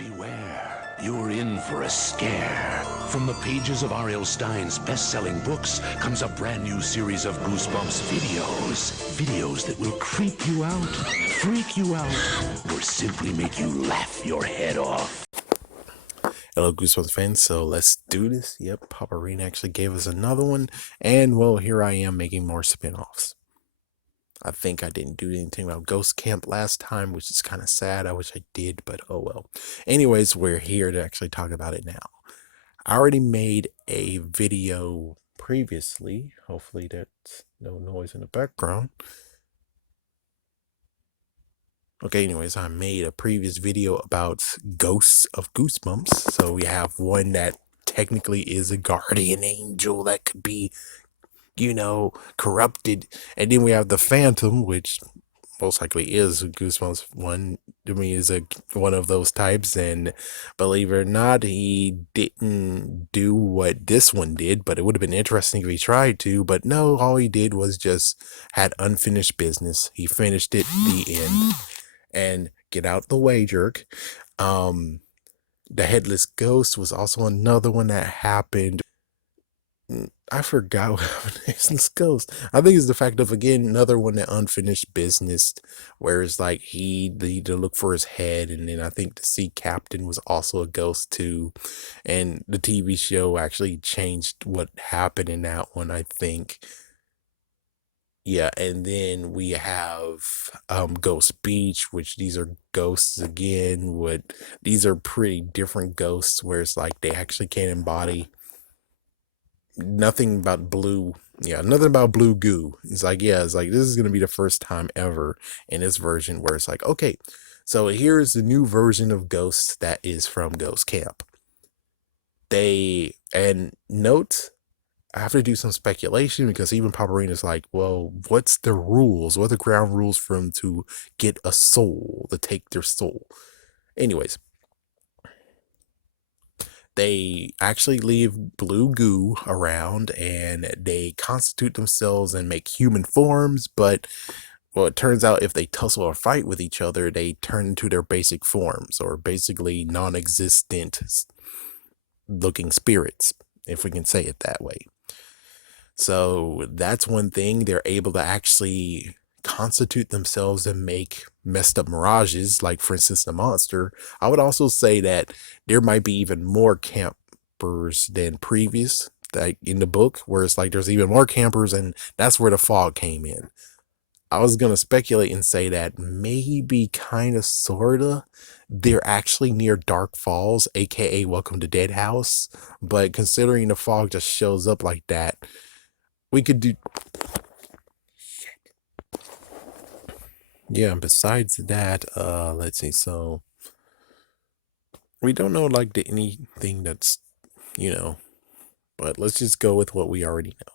Beware, you're in for a scare. From the pages of R.L. Stein's best-selling books comes a brand new series of Goosebumps videos. Videos that will creep you out, freak you out, or simply make you laugh your head off. Hello, Goosebumps fans. So let's do this. Yep, Papa Reen actually gave us another one. And, well, here I am making more spinoffs. I think I didn't do anything about Ghost Camp last time, which is kind of sad. I wish I did, but oh well. Anyways, we're here to actually talk about it now. I already made a video previously. Hopefully that's no noise in the background. Okay, anyways, I made a previous video about ghosts of Goosebumps. So we have one that technically is a guardian angel that could be, corrupted. And then we have the Phantom, which most likely is Goosebumps one. I mean, is one of those types. And believe it or not, he didn't do what this one did, but it would have been interesting if he tried to. But no, all he did was just had unfinished business. He finished it, the end. And get out the way, jerk. The Headless Ghost was also another one that happened. I forgot what happened to Headless Ghost. I think it's the fact of, again, another one that unfinished business, where it's like he needed to look for his head. And then I think the Sea Captain was also a ghost too. And the TV show actually changed what happened in that one, I think. Yeah, and then we have Ghost Beach, which these are ghosts again. These are pretty different ghosts, where it's like they actually can't embody nothing about blue. Yeah, nothing about blue goo. It's like this is gonna be the first time ever in this version where it's like, okay, so here's the new version of Ghosts that is from Ghost Camp. And note, I have to do some speculation, because even Papa Reen is like, well, what's the rules? What are the ground rules for him to get a soul, to take their soul? Anyways, they actually leave blue goo around, and they constitute themselves and make human forms. But, well, it turns out if they tussle or fight with each other, they turn into their basic forms, or basically non-existent looking spirits, if we can say it that way. So that's one thing. They're able to actually constitute themselves and make messed up mirages, like, for instance, the monster. I would also say that there might be even more campers than previous, like in the book, where it's like there's even more campers, and that's where the fog came in. I was going to speculate and say that maybe, kind of, sort of, they're actually near Dark Falls, aka Welcome to Dead House. But considering the fog just shows up like that, we could do. Yeah, besides that, let's see. So we don't know anything that's, but let's just go with what we already know.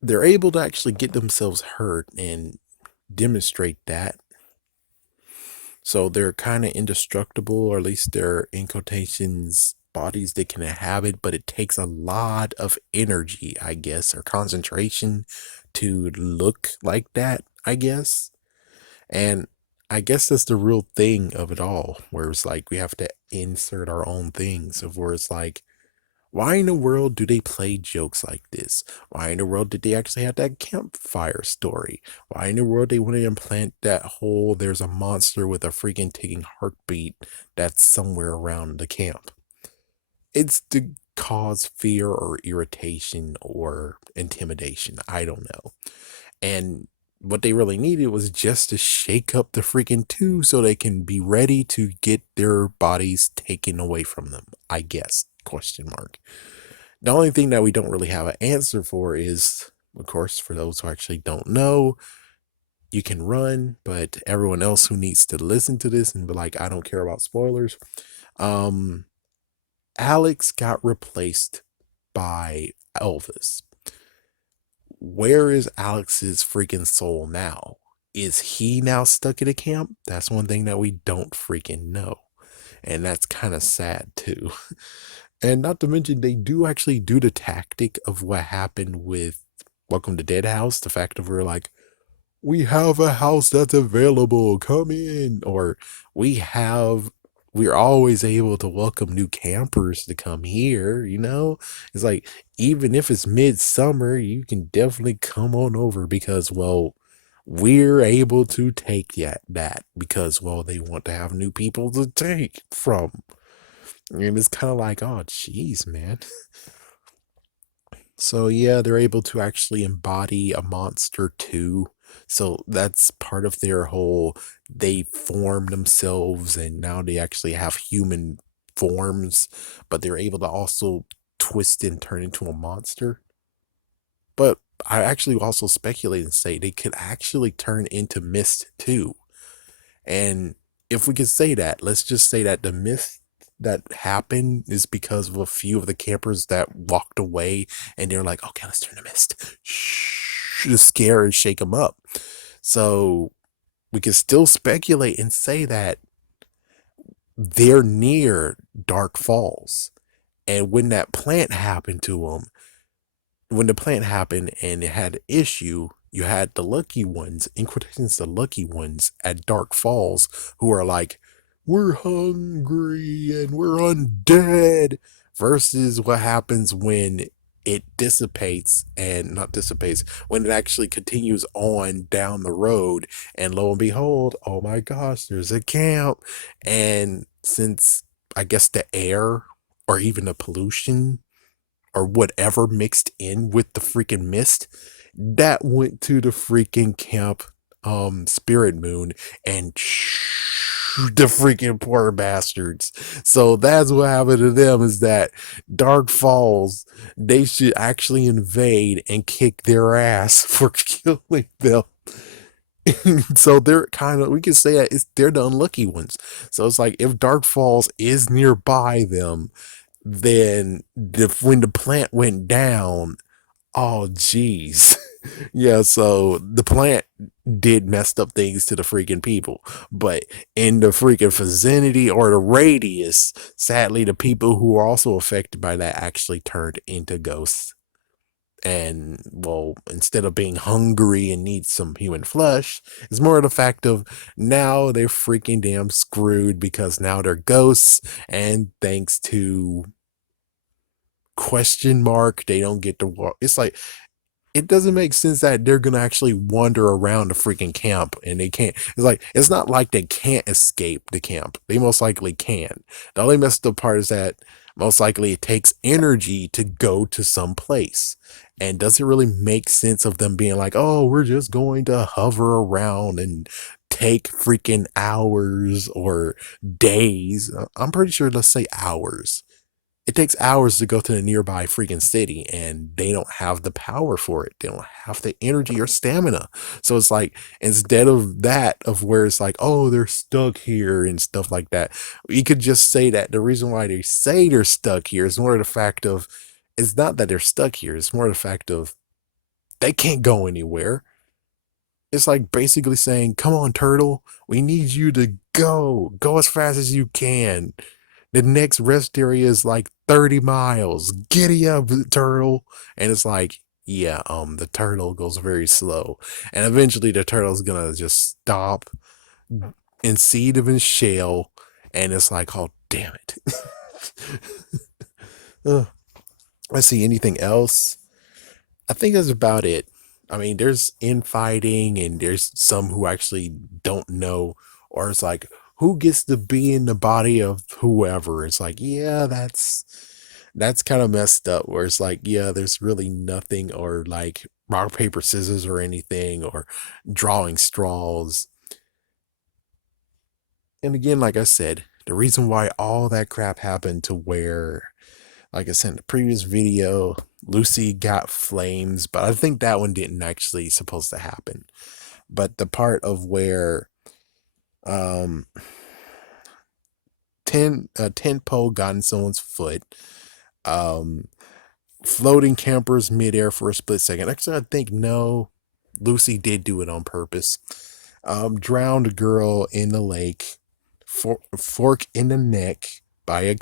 They're able to actually get themselves hurt and demonstrate that. So they're kind of indestructible, or at least they're, in quotations, bodies that can inhabit, but it takes a lot of energy, I guess, or concentration to look like that, I guess. And I guess that's the real thing of it all, where it's like we have to insert our own things, of where it's like, why in the world do they play jokes like this? Why in the world did they actually have that campfire story? Why in the world they want to implant that whole there's a monster with a freaking ticking heartbeat that's somewhere around the camp? It's to cause fear or irritation or intimidation. I don't know. And what they really needed was just to shake up the freaking two so they can be ready to get their bodies taken away from them, I guess, question mark. The only thing that we don't really have an answer for is, of course, for those who actually don't know, you can run, but everyone else who needs to listen to this and be like, I don't care about spoilers, Alex got replaced by Elvis. Where is Alex's freaking soul now? Is he now stuck at a camp? That's one thing that we don't freaking know. And that's kind of sad too. And not to mention, they do actually do the tactic of what happened with Welcome to Dead House. The fact of we're like, we have a house that's available, come in. Or we have we're always able to welcome new campers to come here, It's like, even if it's midsummer, you can definitely come on over because, well, we're able to take that because, well, they want to have new people to take from. And it's kind of like, oh, geez, man. So yeah, they're able to actually embody a monster too. So that's part of their whole, they form themselves and now they actually have human forms, but they're able to also twist and turn into a monster. But I actually also speculate and say they could actually turn into mist too. And if we could say that, let's just say that the myth that happened is because of a few of the campers that walked away and they're like, okay, let's turn to mist. Shh, to scare and shake them up. So we can still speculate and say that they're near Dark Falls. And when that plant happened to them, when the plant happened and it had an issue, you had the lucky ones, in quotations, the lucky ones at Dark Falls who are like, we're hungry and we're undead, versus what happens when it dissipates and not dissipates, when it actually continues on down the road. And lo and behold, oh my gosh, there's a camp. And since I guess the air or even the pollution or whatever mixed in with the freaking mist that went to the freaking camp spirit moon and the freaking poor bastards. So that's what happened to them, is that Dark Falls, they should actually invade and kick their ass for killing them. So they're kind of, we can say that they're the unlucky ones. So it's like, if Dark Falls is nearby them, then when the plant went down, oh geez. Yeah, so the plant did messed up things to the freaking people. But in the freaking vicinity or the radius, sadly, the people who are also affected by that actually turned into ghosts. And, well, instead of being hungry and need some human flesh, it's more of the fact of now they're freaking damn screwed because now they're ghosts, and thanks to question mark, they don't get to walk. It's like, it doesn't make sense that they're gonna actually wander around the freaking camp and they can't. It's like, it's not like they can't escape the camp. They most likely can. The only messed up part is that most likely it takes energy to go to some place. And does it really make sense of them being like, oh, we're just going to hover around and take freaking hours or days? I'm pretty sure, let's say hours. It takes hours to go to the nearby freaking city, and they don't have the power for it. They don't have the energy or stamina. So it's like, instead of that, of where it's like, oh, they're stuck here and stuff like that, you could just say that the reason why they say they're stuck here is more the fact of, it's not that they're stuck here. It's more the fact of they can't go anywhere. It's like basically saying, come on, turtle, we need you to go as fast as you can. The next rest area is like 30 miles. Giddy up, turtle. And it's like, yeah, the turtle goes very slow. And eventually the turtle's gonna just stop and see them in shell. And it's like, oh, damn it. Let's see, anything else? I think that's about it. I mean, there's infighting and there's some who actually don't know, or it's like, who gets to be in the body of whoever? It's like, yeah, that's kind of messed up, where it's like, yeah, there's really nothing, or like rock, paper, scissors or anything, or drawing straws. And again, like I said, the reason why all that crap happened to where, like I said in the previous video, Lucy got flames, but I think that one didn't actually supposed to happen. But the part of where um 10 pole got in someone's foot, um floating campers midair for a split second. Actually, I think no, Lucy did do it on purpose. Drowned a girl in the lake, fork in the neck by a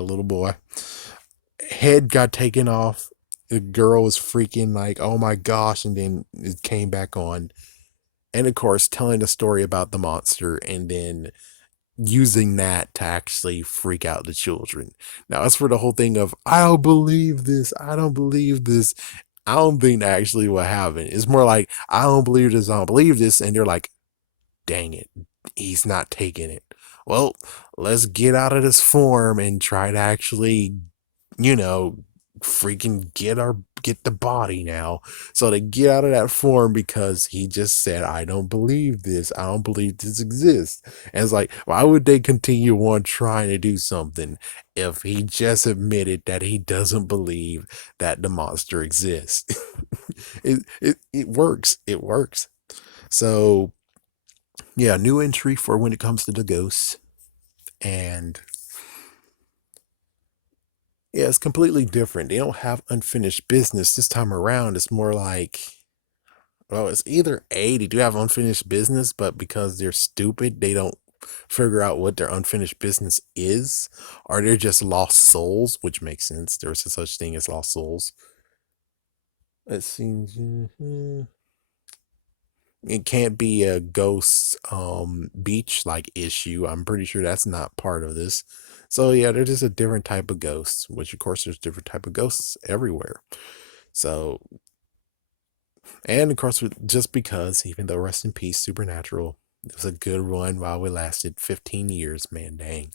little boy. Head got taken off. The girl was freaking like, oh my gosh, and then it came back on. And of course, telling the story about the monster, and then using that to actually freak out the children. Now, as for the whole thing of, I don't believe this, I don't believe this, I don't think actually what happened. It's more like, I don't believe this, I don't believe this. And they're like, dang it, he's not taking it. Well, let's get out of this form and try to actually, you know, freaking get the body now. So they get out of that form because he just said, I don't believe this. I don't believe this exists. And it's like, why would they continue on trying to do something if he just admitted that he doesn't believe that the monster exists? It works. It works. So yeah, new entry for when it comes to the ghosts. And yeah, it's completely different. They don't have unfinished business this time around. It's more like, well, it's either A, they do have unfinished business, but because they're stupid, they don't figure out what their unfinished business is, or they're just lost souls, which makes sense. There's a such thing as lost souls. It seems it can't be a ghost beach like issue. I'm pretty sure that's not part of this. So yeah, they're just a different type of ghosts, which of course there's different type of ghosts everywhere. So, and of course, just because, even though rest in peace, Supernatural, it was a good run while we lasted 15 years, man, dang.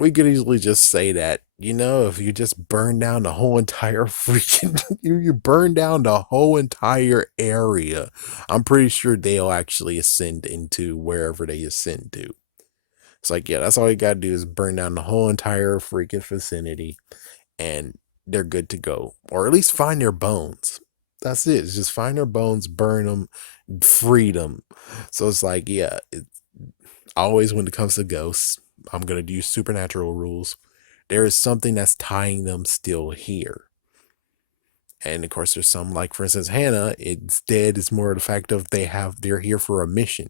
We could easily just say that, if you just burn down the whole entire freaking, you burn down the whole entire area, I'm pretty sure they'll actually ascend into wherever they ascend to. It's like, yeah, that's all you gotta do is burn down the whole entire freaking vicinity and they're good to go. Or at least find their bones. That's it. It's just find their bones, burn them, free them. So it's like, yeah, always when it comes to ghosts, I'm going to use supernatural rules. There is something that's tying them still here. And of course, there's some, like for instance, Hannah, instead is more the fact of they're here for a mission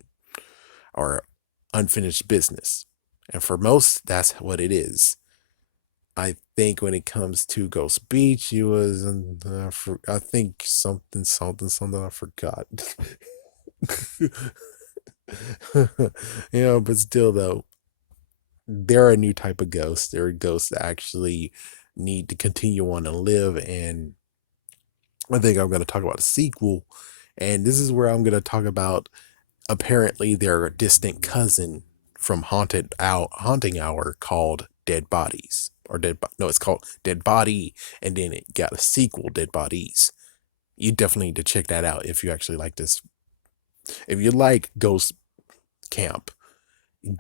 or unfinished business. And for most, that's what it is. I think when it comes to Ghost Beach, he was, I think something, I forgot. But still, though, they're a new type of ghost. They're ghosts that actually need to continue on and live. And I think I'm going to talk about a sequel. And this is where I'm going to talk about apparently their distant cousin from Haunting Hour called Dead Bodies. No, it's called Dead Body. And then it got a sequel, Dead Bodies. You definitely need to check that out if you actually like this. If you like Ghost Camp,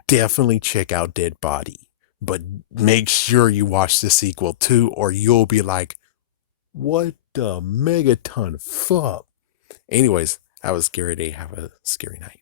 definitely check out Dead Body, but make sure you watch the sequel too, or you'll be like, what the megaton fuck? Anyways, have a scary day. Have a scary night.